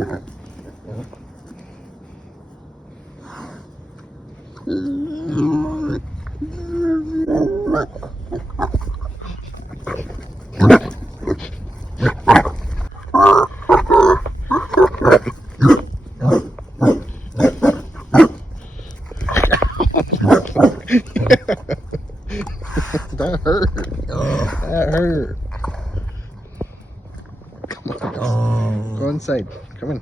That hurt. That hurt. Come on. Go inside. Come in.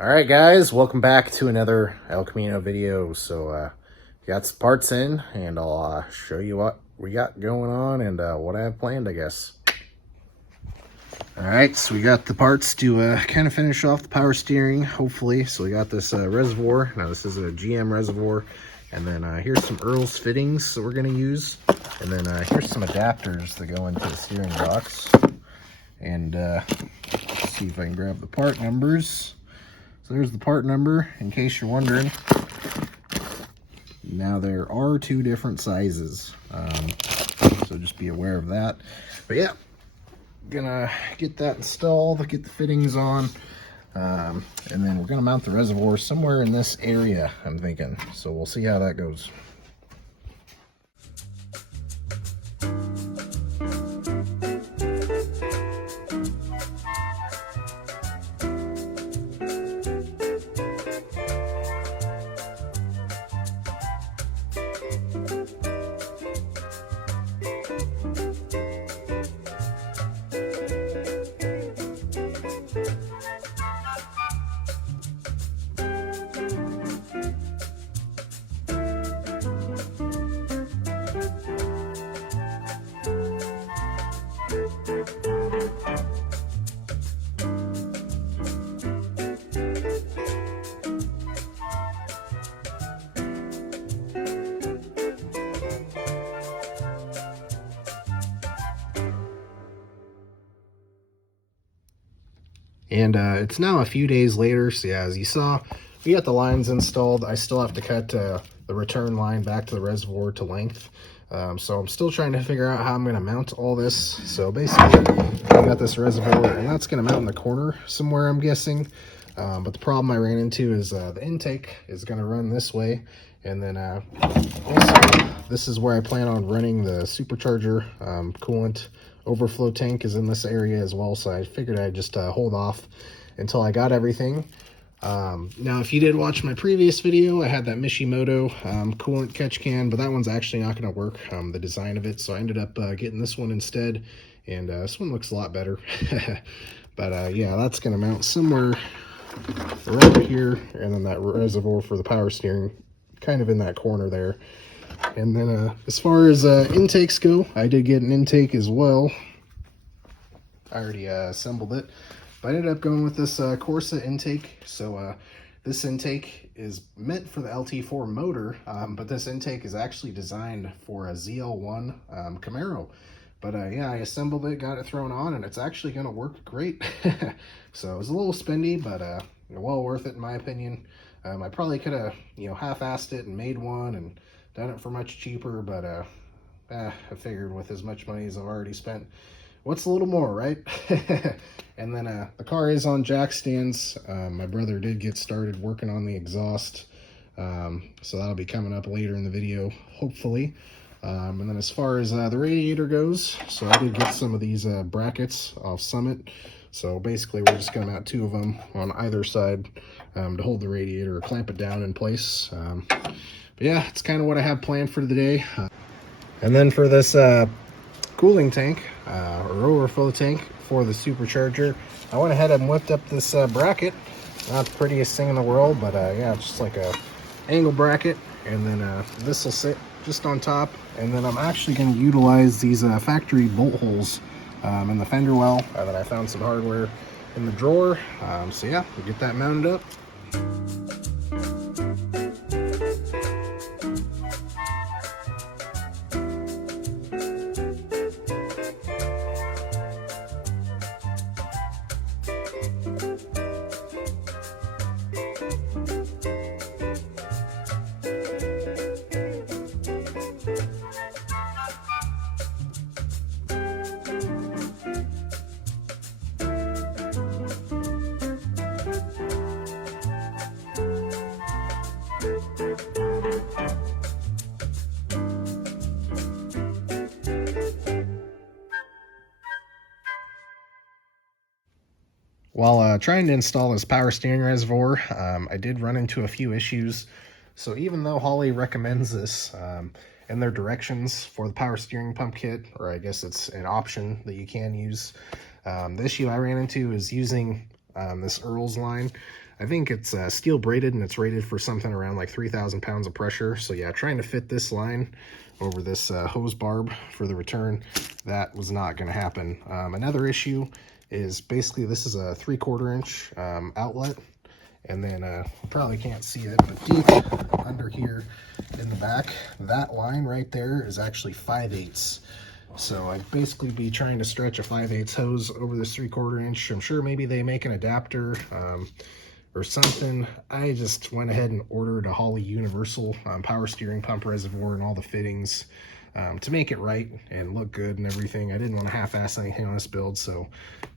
Alright guys, welcome back to another El Camino video. So got some parts in, and I'll show you what we got going on and what I have planned, I guess. Alright, so we got the parts to kind of finish off the power steering, hopefully. So we got this reservoir. Now this is a GM reservoir. And then here's some Earl's fittings that we're going to use. And then here's some adapters that go into the steering box. And let's see if I can grab the part numbers. So there's the part number, in case you're wondering. Now there are two different sizes, so just be aware of that. But yeah, gonna get that installed, get the fittings on, and then we're gonna mount the reservoir somewhere in this area, I'm thinking. So we'll see how that goes. And it's now a few days later, so yeah, as you saw, we got the lines installed. I still have to cut the return line back to the reservoir to length. So I'm still trying to figure out how I'm going to mount all this. So basically, I got this reservoir, and that's going to mount in the corner somewhere, I'm guessing. But the problem I ran into is the intake is going to run this way. And then also, this is where I plan on running the supercharger coolant. Overflow tank is in this area as well, so I figured I'd just hold off until I got everything. Now, if you did watch my previous video, I had that Mishimoto coolant catch can, but that one's actually not going to work, the design of it, so I ended up getting this one instead, and this one looks a lot better. But yeah, that's going to mount somewhere right here, and then that reservoir for the power steering kind of in that corner there. And then as far as intakes go, I did get an intake as well. I already assembled it, but I ended up going with this Corsa intake. So this intake is meant for the LT4 motor, but this intake is actually designed for a ZL1 Camaro. But yeah, I assembled it, got it thrown on, and it's actually going to work great. So it was a little spendy, but well worth it in my opinion. I probably could have, half-assed it and made one and done it for much cheaper, but I figured with as much money as I've already spent, what's a little more, right? And then the car is on jack stands. My brother did get started working on the exhaust, so that'll be coming up later in the video, hopefully. And then as far as the radiator goes, so I did get some of these brackets off Summit. So basically we're just going to mount two of them on either side to hold the radiator or clamp it down in place. But yeah, it's kind of what I have planned for the day. And then for this cooling tank, or overflow tank for the supercharger, I went ahead and whipped up this bracket. Not the prettiest thing in the world, but yeah, it's just like a angle bracket. And then this will sit just on top. And then I'm actually going to utilize these factory bolt holes in the fender well that I found some hardware in the drawer. So yeah, we'll get that mounted up. While trying to install this power steering reservoir, I did run into a few issues. So even though Holley recommends this in their directions for the power steering pump kit, or I guess it's an option that you can use, the issue I ran into is using this Earl's line. I think it's steel braided and it's rated for something around like 3,000 pounds of pressure. So yeah, trying to fit this line over this hose barb for the return, that was not going to happen. Another issue is basically this is a 3/4 inch outlet, and then probably can't see it, but deep under here in the back, that line right there is actually 5/8. So I'd basically be trying to stretch a 5/8 hose over this 3/4 inch. I'm sure maybe they make an adapter or something. I just went ahead and ordered a Holley universal power steering pump reservoir and all the fittings to make it right and look good and everything. I didn't want to half-ass anything on this build, so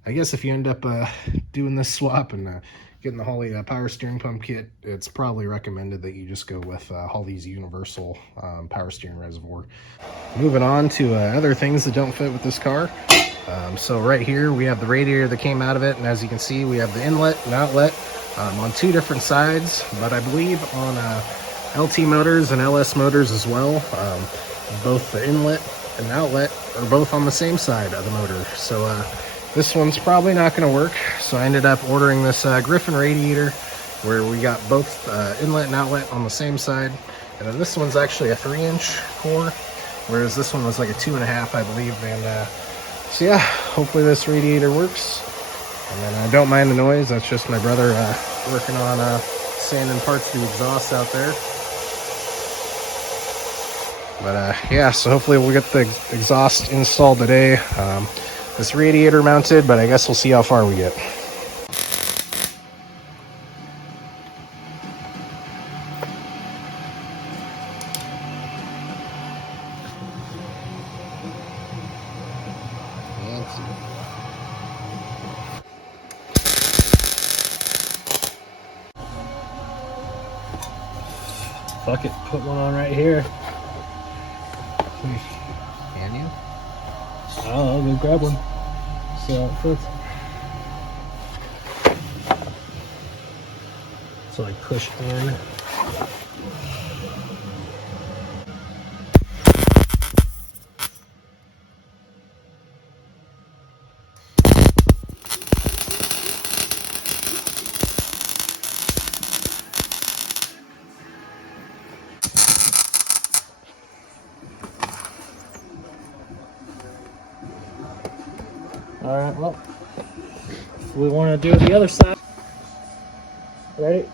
I guess if you end up doing this swap and getting the Holley power steering pump kit, it's probably recommended that you just go with Holley's universal power steering reservoir. Moving on to other things that don't fit with this car. So right here we have the radiator that came out of it, and as you can see we have the inlet and outlet on two different sides, but I believe on LT motors and LS motors as well, both the inlet and outlet are both on the same side of the motor. So this one's probably not going to work, so I ended up ordering this Griffin radiator where we got both inlet and outlet on the same side, and then this one's actually a 3-inch core, whereas this one was like a 2.5, I believe. And so yeah, hopefully this radiator works. And then I don't mind the noise. That's just my brother working on sanding parts of the exhaust out there. But yeah, so hopefully we'll get the exhaust installed today. This radiator mounted, but I guess we'll see how far we get. Fuck it, put one on right here. Can you? Oh, I'll go grab one. See how it fits. So I push in. All right, well, we want to do the other side. Ready? Yeah.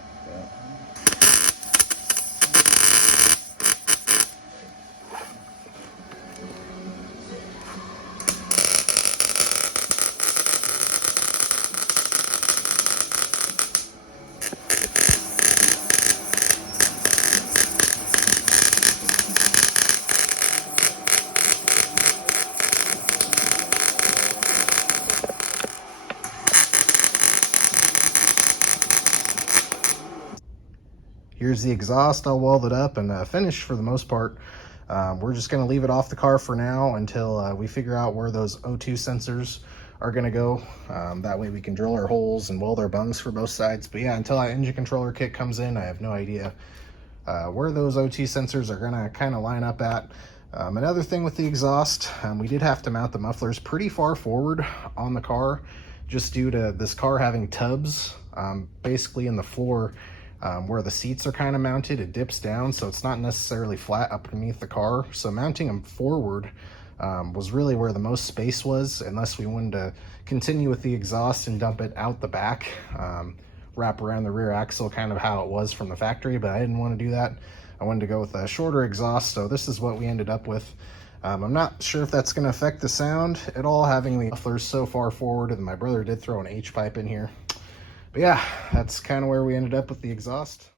Here's the exhaust all welded up and finished for the most part. We're just going to leave it off the car for now until we figure out where those O2 sensors are going to go. That way we can drill our holes and weld our bungs for both sides. But yeah, until that engine controller kit comes in, I have no idea where those O2 sensors are going to kind of line up at. Another thing with the exhaust, we did have to mount the mufflers pretty far forward on the car just due to this car having tubs basically in the floor. Where the seats are kind of mounted, it dips down, so it's not necessarily flat up underneath the car. So mounting them forward was really where the most space was, unless we wanted to continue with the exhaust and dump it out the back, wrap around the rear axle, kind of how it was from the factory, but I didn't want to do that. I wanted to go with a shorter exhaust, so this is what we ended up with. I'm not sure if that's going to affect the sound at all, having the mufflers so far forward, and my brother did throw an H-pipe in here. But yeah, that's kind of where we ended up with the exhaust.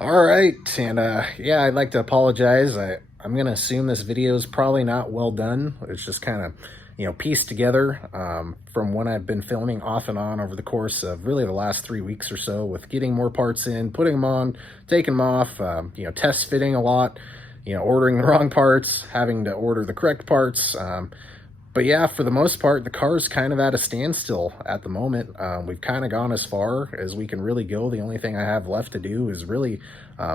All right, and yeah, I'd like to apologize. I'm gonna assume this video is probably not well done. It's just kind of, pieced together from when I've been filming off and on over the course of really the last 3 weeks or so, with getting more parts in, putting them on, taking them off, test fitting a lot, ordering the wrong parts, having to order the correct parts. But yeah, for the most part, the car is kind of at a standstill at the moment. We've kind of gone as far as we can really go. The only thing I have left to do is really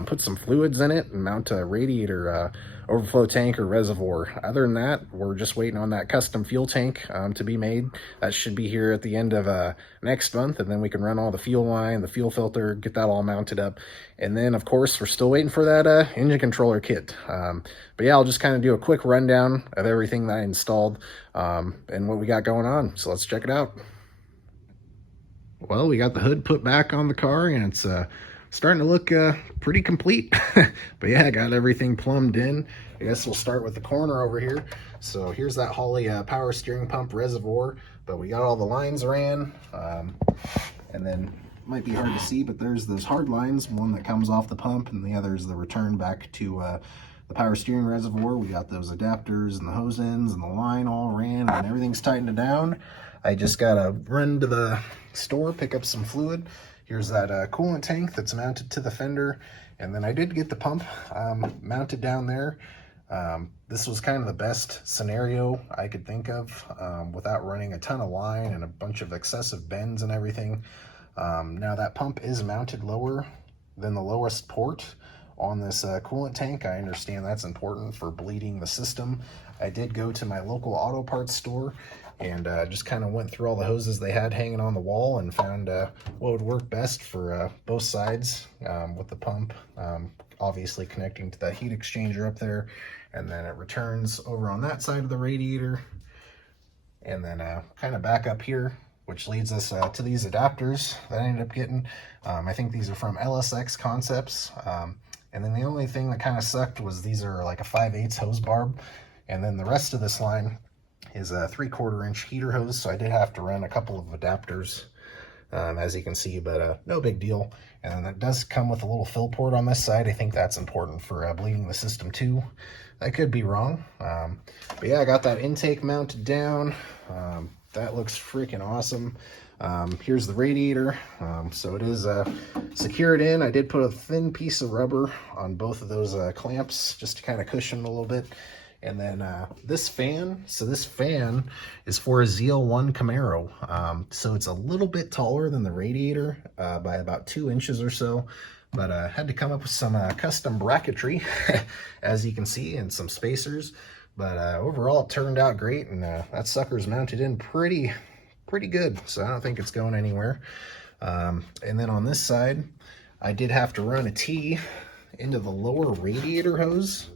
put some fluids in it and mount a radiator overflow tank or reservoir. Other than that, we're just waiting on that custom fuel tank to be made. That should be here at the end of next month, and then we can run all the fuel line, the fuel filter, get that all mounted up. And then, of course, we're still waiting for that engine controller kit. But yeah, I'll just kind of do a quick rundown of everything that I installed and what we got going on. So let's check it out. Well, we got the hood put back on the car, and it's starting to look pretty complete. But yeah, I got everything plumbed in. I guess we'll start with the corner over here. So here's that Holley power steering pump reservoir, but we got all the lines ran, and then might be hard to see, but there's those hard lines, one that comes off the pump and the other is the return back to the power steering reservoir. We got those adapters and the hose ends and the line all ran, and everything's tightened down. I just gotta run to the store, pick up some fluid. Here's that coolant tank that's mounted to the fender, and then I did get the pump mounted down there. This was kind of the best scenario I could think of without running a ton of line and a bunch of excessive bends and everything. Now that pump is mounted lower than the lowest port on this coolant tank. I understand that's important for bleeding the system. I did go to my local auto parts store and just kind of went through all the hoses they had hanging on the wall and found what would work best for both sides with the pump, obviously connecting to that heat exchanger up there, and then it returns over on that side of the radiator, and then kind of back up here, which leads us to these adapters that I ended up getting. I think these are from LSX Concepts. And then the only thing that kind of sucked was these are like a 5/8 hose barb. And then the rest of this line is a 3/4 inch heater hose. So I did have to run a couple of adapters, as you can see, but no big deal. And then it does come with a little fill port on this side. I think that's important for bleeding the system too. I could be wrong. But yeah, I got that intake mounted down. That looks freaking awesome. Here's the radiator. So it is secured in. I did put a thin piece of rubber on both of those clamps just to kind of cushion a little bit. And then this fan, so this fan is for a ZL1 Camaro. So it's a little bit taller than the radiator by about 2 inches or so. But I had to come up with some custom bracketry, as you can see, and some spacers. But overall, it turned out great, and that sucker's mounted in pretty good, so I don't think it's going anywhere. And then on this side, I did have to run a T into the lower radiator hose.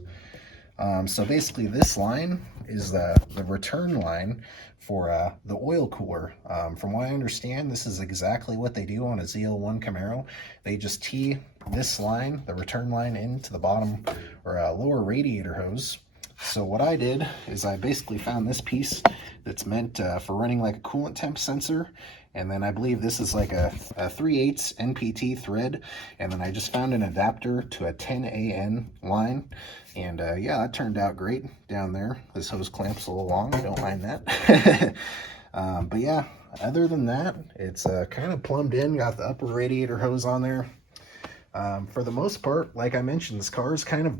So basically, this line is the return line for the oil cooler. From what I understand, this is exactly what they do on a ZL1 Camaro. They just tee this line, the return line, into the bottom or lower radiator hose. So what I did is I basically found this piece that's meant for running like a coolant temp sensor, and then I believe this is like a 3/8 NPT thread, and then I just found an adapter to a 10AN line, and yeah, that turned out great down there. This hose clamps a little long, don't mind that. But yeah, other than that, it's kind of plumbed in, got the upper radiator hose on there. For the most part, like I mentioned, this car is kind of,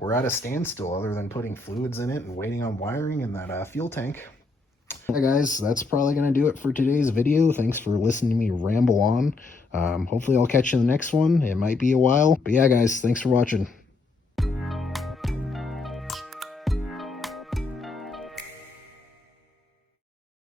we're at a standstill other than putting fluids in it and waiting on wiring in that fuel tank. Yeah, guys, that's probably going to do it for today's video. Thanks for listening to me ramble on. Hopefully I'll catch you in the next one. It might be a while. But yeah, guys, thanks for watching.